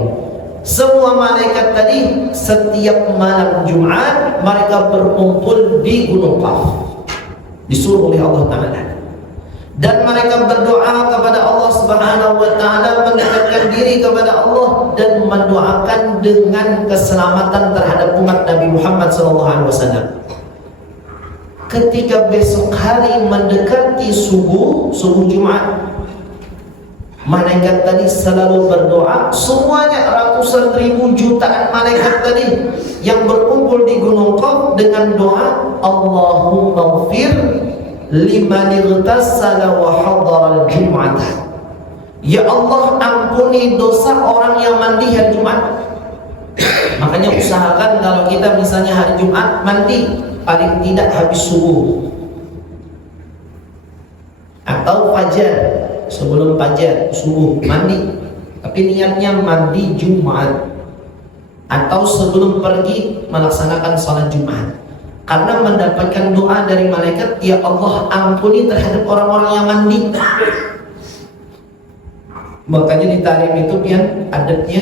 Semua malaikat tadi setiap malam Jumat mereka berkumpul di Gunung Qaf, disuruh oleh Allah Ta'ala. Dan mereka berdoa kepada Allah Subhanahu wa Ta'ala, mendekatkan diri kepada Allah dan mendoakan dengan keselamatan terhadap umat Nabi Muhammad SAW. Ketika besok hari mendekati subuh Jumat, malaikat tadi selalu berdoa. Semuanya ratusan ribu jutaan malaikat tadi yang berkumpul di Gunung Qaf dengan doa, Allahumma ighfir liman igtassala wa hadara al-jum'ah. Ya Allah, ampuni dosa orang yang mandi hari Jumat. Makanya usahakan kalau kita misalnya hari Jumat mandi paling tidak habis subuh atau fajar, sebelum fajar subuh mandi, tapi niatnya mandi Jumat, atau sebelum pergi melaksanakan salat Jumat. Karena mendapatkan doa dari malaikat, ya Allah ampuni terhadap orang-orang yang mandi. Makanya di Tarim itu pian adatnya,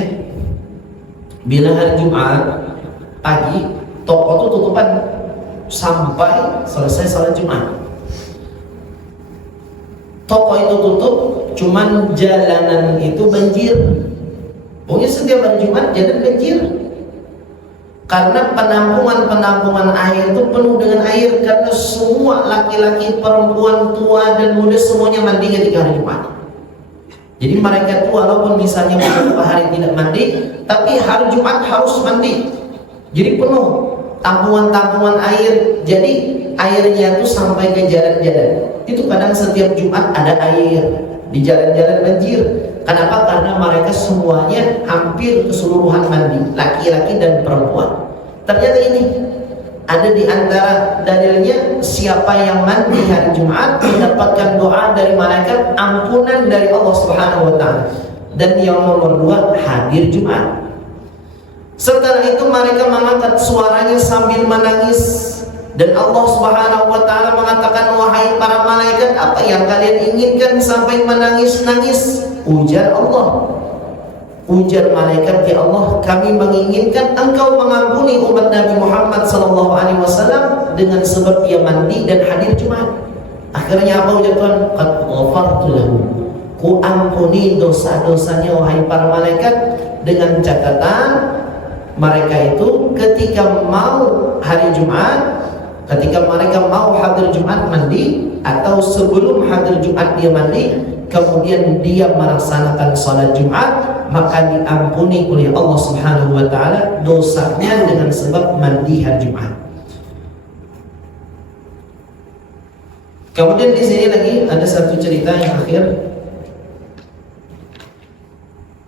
bila hari Jumat pagi toko itu tutupan sampai selesai salat Jumat. Toko itu tutup, cuman jalanan itu banjir. Pokoknya setiap hari Jumat jalan banjir. Karena penampungan air itu penuh dengan air, karena semua laki-laki, perempuan, tua dan muda semuanya mandi ketika hari Jumat. Jadi mereka itu walaupun misalnya beberapa hari tidak mandi, tapi hari Jumat harus mandi. Jadi penuh tampungan air. Jadi airnya itu sampai ke jalan-jalan. Itu kadang setiap Jumat ada air di jalan-jalan banjir. Kenapa? Karena mereka semuanya hampir keseluruhan mandi, laki-laki dan perempuan. Ternyata ini Ada di antara dalilnya, siapa yang mandi hari Jumat mendapatkan doa dari malaikat, ampunan dari Allah Subhanahu wa taala. Dan yang nomor 2, hadir Jumat. Setelah itu mereka mengangkat suaranya sambil menangis, dan Allah Subhanahu wa taala mengatakan, wahai para malaikat, apa yang kalian inginkan sampai menangis-nangis? Ujar Allah, ujar malaikat, ya Allah, kami menginginkan Engkau mengampuni umat Nabi Muhammad SAW dengan sebab dia mandi dan hadir Jumat. Akhirnya apa ujar Tuhan? Qad ghafartu lahu, ku ampuni dosa-dosanya wahai para malaikat, dengan catatan mereka itu ketika mau hari Jumat, ketika mereka mau hadir Jumat mandi, atau sebelum hadir Jumat dia mandi, kemudian dia melaksanakan salat Jumat, maka diampuni oleh Allah Subhanahu wa taala dosanya dengan sebab mandi hari Jumat. Kemudian di sini lagi ada satu cerita yang akhir,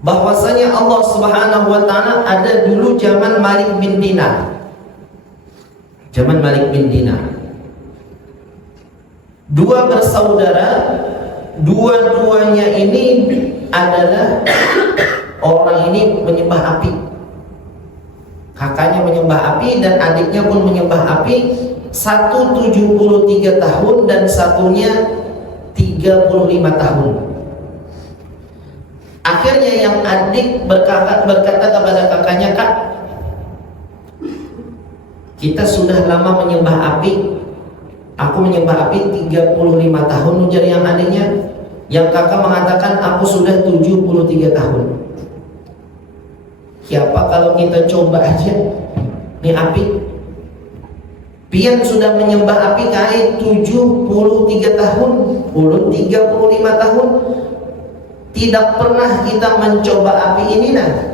bahwasanya Allah Subhanahu wa taala ada dulu zaman Malik bin Dinar. Zaman Malik bin Dinar. Dua bersaudara, dua-duanya ini adalah orang ini menyembah api. Kakaknya menyembah api dan adiknya pun menyembah api. Satu 73 tahun dan satunya 35 tahun. Akhirnya yang adik berkata kepada kakaknya, Kak, kita sudah lama menyembah api. Aku menyembah api 35 tahun, ujar yang adiknya. Yang kakak mengatakan, aku sudah 73 tahun. Siapa kalau kita coba aja nih api? Pian sudah menyembah api kali 73 tahun, ulun 35 tahun. Tidak pernah kita mencoba api ini, nah.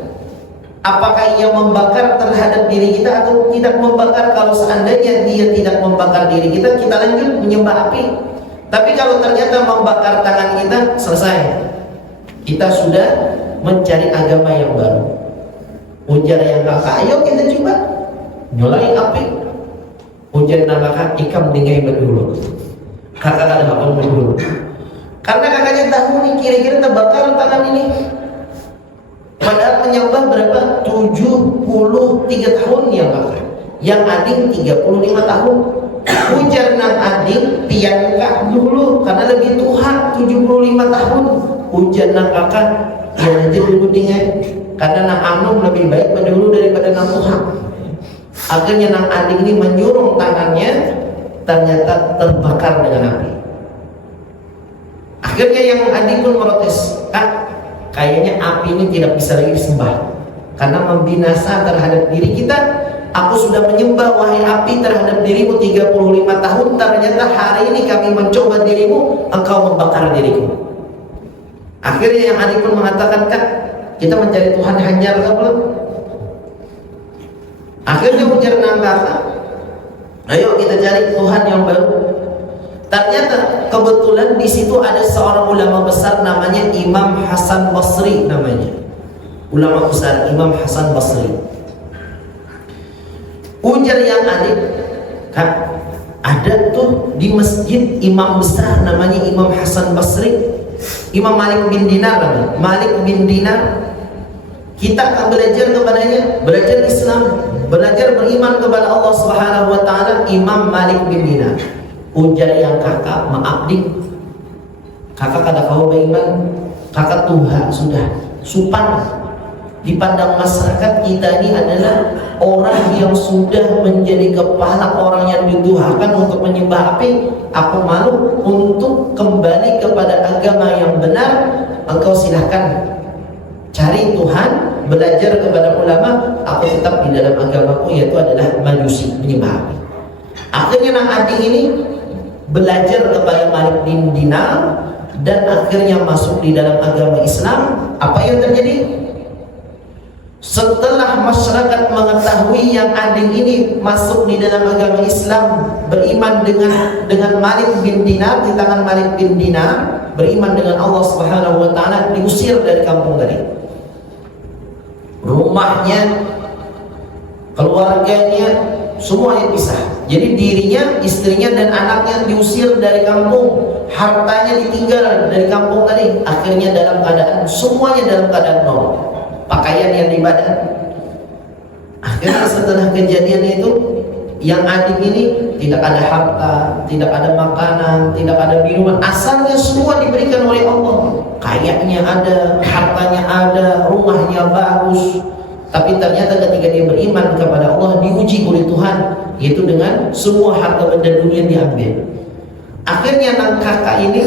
Apakah ia membakar terhadap diri kita atau tidak membakar? Kalau seandainya dia tidak membakar diri kita, kita lanjut menyembah api. Tapi kalau ternyata membakar tangan kita, selesai. Kita sudah mencari agama yang baru. Ujar yang kakak, ayo kita coba nyalain api. Ujar yang kakak, ikam dengai berdulu. Kakak ada apa berdulu? Karena kakaknya tahu nih kira-kira terbakar tangan ini. Padahal menyembah berapa? 73 tahun yang kakak. Yang adik 35 tahun. Ujar nang adik piangkak dulu karena lebih tua 75 tahun. Ujar nang kakak, ya nanti dulu dengar. Karena nang anum lebih baik dulu daripada nang Tuhan. Akhirnya nang adik ini menyurung tangannya, ternyata terbakar dengan api. Akhirnya yang adik pun protes, Kak, kayaknya api ini tidak bisa lagi disembah karena membinasa terhadap diri kita. Aku sudah menyembah wahai api terhadap dirimu 35 tahun, ternyata hari ini kami mencoba dirimu, engkau membakar diriku. Akhirnya yang adik pun mengatakan, Kak, kita mencari Tuhan hanyar kan belum? Akhirnya ujar nang kakak, ayo kita cari Tuhan yang baru. Ternyata kebetulan di situ ada seorang ulama besar namanya Imam Hasan Basri namanya. Ulama besar Imam Hasan Basri. Ujar yang adik, Kak, ada tuh di masjid imam besar namanya Imam Hasan Basri. Imam Malik bin Dinar namanya. Malik bin Dinar. Kita akan belajar kepadanya, belajar Islam, belajar beriman kepada Allah Subhanahu wa taala. Imam Malik bin Dinar. Ujar yang kakak, maaf dik, kakak kada kau beriman, kakak tua sudah supan. Dipandang masyarakat kita ini adalah orang yang sudah menjadi kepala orang yang dituhankan untuk menyembah api. Aku malu untuk kembali kepada agama yang benar. Engkau silahkan cari Tuhan, belajar kepada ulama. Aku tetap di dalam agamaku, yaitu adalah majusi, menyembah api. Akhirnya nang adik ini belajar kepada Malik bin Dinar dan akhirnya masuk di dalam agama Islam. Apa yang terjadi? Setelah masyarakat mengetahui yang adik ini masuk di dalam agama Islam, beriman dengan Malik bin Dinar, di tangan Malik bin Dinar, beriman dengan Allah Subhanahu wa taala, diusir dari kampung tadi. Rumahnya, keluarganya semuanya pisah. Jadi dirinya, istrinya dan anaknya diusir dari kampung, hartanya ditinggal dari kampung tadi. Akhirnya dalam keadaan semuanya dalam keadaan nol, pakaian yang di badan. Akhirnya setelah kejadian itu, yang adik ini tidak ada harta, tidak ada makanan, tidak ada minuman, asalnya semua diberikan oleh Allah. Kayaknya ada, hartanya ada, rumahnya bagus. Tapi ternyata ketika dia beriman kepada Allah, diuji oleh Tuhan, yaitu dengan semua harta benda dunia diambil. Akhirnya sang kakak ini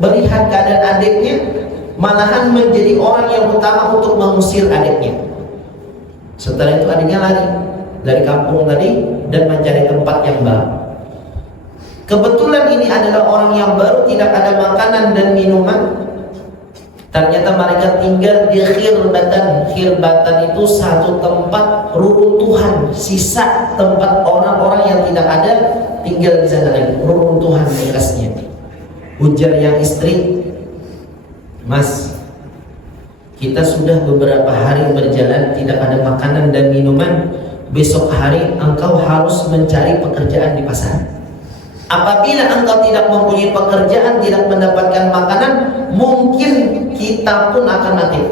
melihat keadaan adiknya, malahan menjadi orang yang utama untuk mengusir adiknya. Setelah itu adiknya lari dari kampung tadi dan mencari tempat yang baru. Kebetulan ini adalah orang yang baru, tidak ada makanan dan minuman. Ternyata mereka tinggal di khirbatan. Khirbatan itu satu tempat reruntuhan, sisa tempat orang-orang yang tidak ada tinggal di sana lagi, reruntuhan bekasnya. Ujar yang istri, "Mas, kita sudah beberapa hari berjalan tidak ada makanan dan minuman. Besok hari engkau harus mencari pekerjaan di pasar. Apabila engkau tidak mempunyai pekerjaan, tidak mendapatkan makanan, mungkin kita pun akan mati."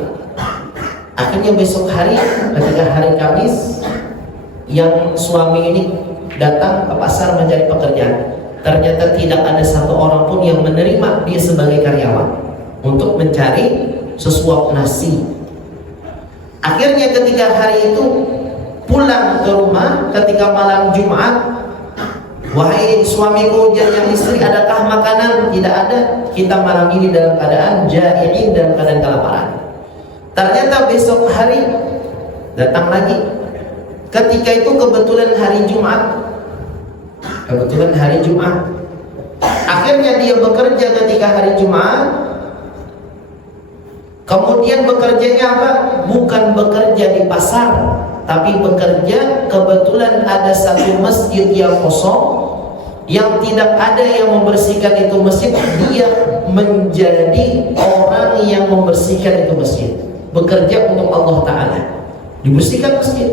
Akhirnya besok hari, ketika hari Kamis, yang suami ini datang ke pasar mencari pekerjaan. Ternyata tidak ada satu orang pun yang menerima dia sebagai karyawan untuk mencari sesuap nasi. Akhirnya ketika hari itu pulang ke rumah, ketika malam Jumat, "Wahai suamiku," ujar yang istri, "adakah makanan?" "Tidak ada, kita malam ini dalam keadaan jai'in, dalam keadaan kelaparan." Ternyata besok hari datang lagi. Ketika itu kebetulan hari Jumat. Akhirnya dia bekerja ketika hari Jumat. Kemudian bekerjanya apa? Bukan bekerja di pasar, tapi bekerja, kebetulan ada satu masjid yang kosong, yang tidak ada yang membersihkan itu masjid. Dia menjadi orang yang membersihkan itu masjid, bekerja untuk Allah Ta'ala, dibersihkan masjid.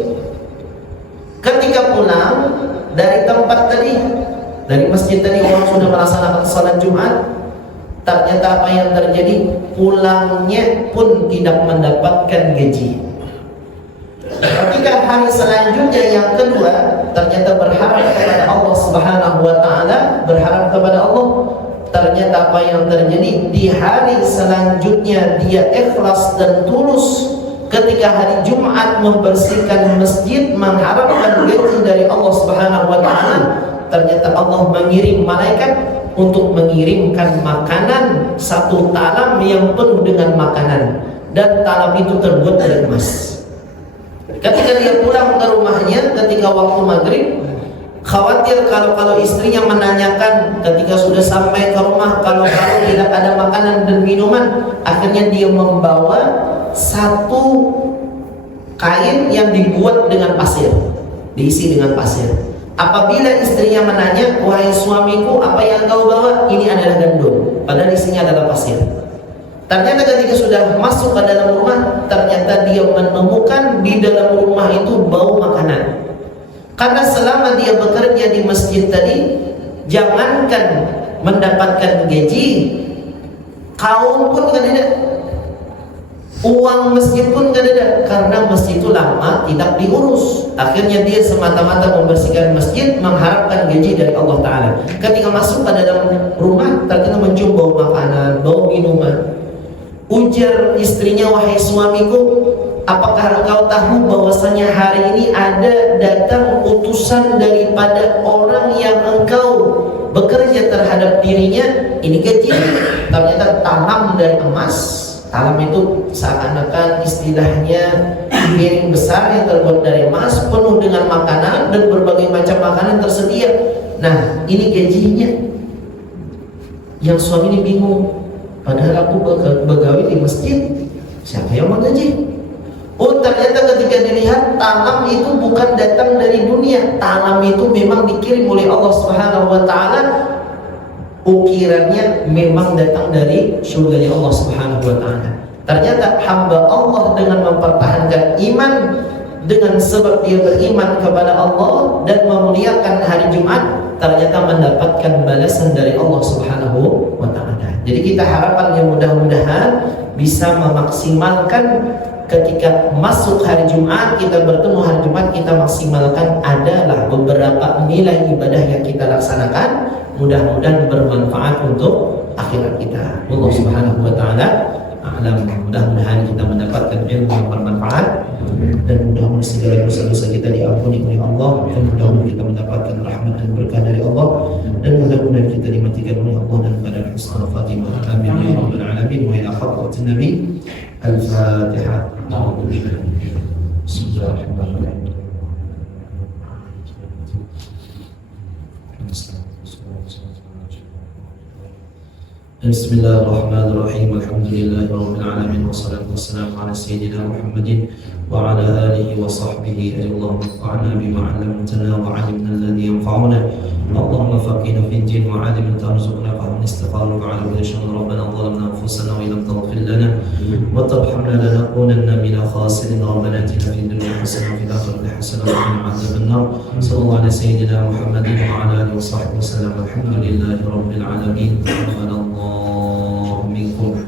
Ketika pulang dari tempat tadi, dari masjid tadi, orang sudah melaksanakan salat Jumat. Ternyata apa yang terjadi? Pulangnya pun tidak mendapatkan gaji. Ketika hari selanjutnya yang kedua, ternyata berharap kepada Allah Subhanahu wa Ta'ala, berharap kepada Allah. Ternyata apa yang terjadi? Di hari selanjutnya dia ikhlas dan tulus. Ketika hari Jumat membersihkan masjid, mengharapkan gaji dari Allah Subhanahu wa Ta'ala. Ternyata Allah mengirim malaikat untuk mengirimkan makanan, satu talam yang penuh dengan makanan, dan talam itu terbuat dari emas. Ketika dia pulang ke rumahnya ketika waktu maghrib, khawatir kalau istrinya menanyakan ketika sudah sampai ke rumah, kalau tidak ada makanan dan minuman. Akhirnya dia membawa satu kain yang dibuat dengan pasir, diisi dengan pasir. Apabila istrinya menanya, "Wahai suamiku, apa yang kau bawa?" Ini adalah gandum, padahal isinya adalah pasir. Ternyata ketika sudah masuk ke dalam rumah, ternyata dia menemukan di dalam rumah itu bau makanan. Karena selama dia bekerja di masjid tadi, jangankan mendapatkan gaji, kaum pun kan ada, uang masjid pun kan ada, karena masjid itu lama tidak diurus. Akhirnya dia semata-mata membersihkan masjid, mengharapkan gaji dari Allah Ta'ala. Ketika masuk ke dalam rumah, ternyata mencium bau makanan, bau minuman. Ujar istrinya, "Wahai suamiku, apakah engkau tahu bahwasanya hari ini ada datang utusan daripada orang yang engkau bekerja terhadap dirinya? Ini gaji." Ternyata talam dari emas. Talam itu seakan-akan istilahnya piring besar yang terbuat dari emas, penuh dengan makanan dan berbagai macam makanan tersedia. Nah, ini gajinya. Yang suami ini bingung. Padahal aku begawi di masjid, siapa yang menggaji? Oh, ternyata ketika dilihat, talam itu bukan datang dari dunia. Talam itu memang dikirim oleh Allah Subhanahu wa Ta'ala. Ukirannya memang datang dari surganya Allah Subhanahu wa Ta'ala. Ternyata hamba Allah dengan mempertahankan iman dengan sebab dia beriman kepada Allah dan memuliakan hari Jumat, ternyata mendapatkan balasan dari Allah Subhanahu wa Ta'ala. Jadi kita harapan yang mudah-mudahan bisa memaksimalkan ketika masuk hari Jumat, kita bertemu hari Jumat, kita maksimalkan adalah beberapa nilai ibadah yang kita laksanakan, mudah-mudahan bermanfaat untuk akhirat kita. Allah Subhanahu wa Ta'ala a'lam. Mudah-mudahan kita mendapatkan ilmu yang bermanfaat, dan mudah-mudahan segala dosa-dosa kita diampuni oleh Allah, dan mudah-mudahan kita mendapatkan rahmat dan berkah dari Allah, dan mudah-mudahan kita dimatikan oleh Allah dan pada husnul khatimah. Amin ya rabbal alamin. Wa ila hadratin Nabi. Al-Fatihah. Bismillahirrahmanirrahim. Bismillahirrahmanirrahim. Alhamdulillahi rabbil alamin, wassalatu wassalamu ala sayyidina Muhammadin wa ala alihi wa sahbihi. Allahumma anfa'na bima 'allamtana wa 'allimna alladhi yanfa'una. Allahumma faqihna fid din wa 'allimna tarzuqna fahman istiqamah ala kulli shay'in. Rabbana zalamna anfusana wa illam taghfir lana wa tarhamna lanakunanna minal khasirin. Rabbana atina fid dunya hasanah wa fil akhirati hasanah wa qina adzaban nar. Sallallahu ala sayyidina Muhammadin wa ala alihi wa sahbihi wasallam. Alhamdulillahi rabbil alamin. Minkum